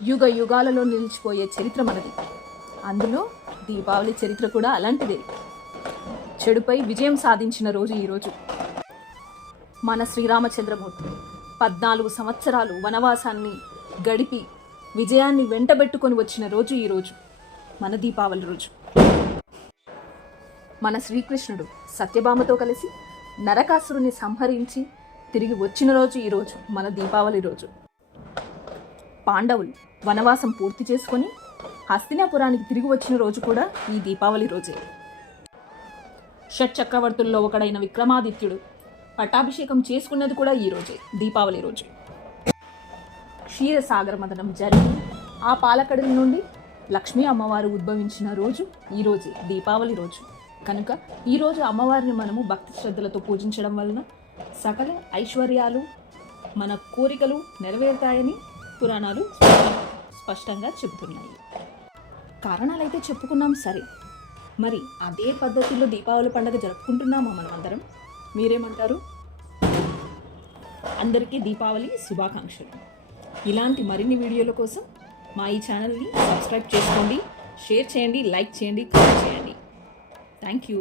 యుగ యుగాలలో నిలిచిపోయే చరిత్ర మనది. అందులో దీపావళి చరిత్ర కూడా అలాంటిదే. చెడుపై విజయం సాధించిన రోజు ఈరోజు మన శ్రీరామచంద్రమూర్తి పద్నాలుగు సంవత్సరాలు వనవాసాన్ని గడిపి విజయాన్ని వెంటబెట్టుకొని వచ్చిన రోజు ఈరోజు మన దీపావళి రోజు. మన శ్రీకృష్ణుడు సత్యభామతో కలిసి నరకాసురుని సంహరించి తిరిగి వచ్చిన రోజు ఈరోజు మన దీపావళి రోజు. పాండవులు వనవాసం పూర్తి చేసుకొని హస్తినాపురానికి తిరిగి వచ్చిన రోజు కూడా ఈ దీపావళి రోజే. షట్ చక్రవర్తుల్లో ఒకడైన విక్రమాదిత్యుడు పట్టాభిషేకం చేసుకున్నది కూడా ఈ రోజే దీపావళి రోజు. క్షీరసాగర మదనం జరిగి ఆ పాలకడల నుండి లక్ష్మీ అమ్మవారు ఉద్భవించిన రోజు ఈ రోజే దీపావళి రోజు. కనుక ఈ రోజు అమ్మవారిని మనము భక్తి శ్రద్ధలతో పూజించడం వలన సకల ఐశ్వర్యాలు మన కోరికలు నెరవేరుతాయని పురాణాలు స్పష్టంగా చెబుతున్నాయి. కారణాలైతే చెప్పుకున్నాం సరే. మరి అదే పద్ధతిలో దీపావళి పండుగ జరుపుకుంటున్నామా మనం అందరం మీరేమంటారు? అందరికీ దీపావళి శుభాకాంక్షలు. ఇలాంటి మరిన్ని వీడియోల కోసం మా ఈ ఛానల్ని సబ్స్క్రైబ్ చేసుకోండి షేర్ చేయండి లైక్ చేయండి కామెంట్ చేయండి. Thank you.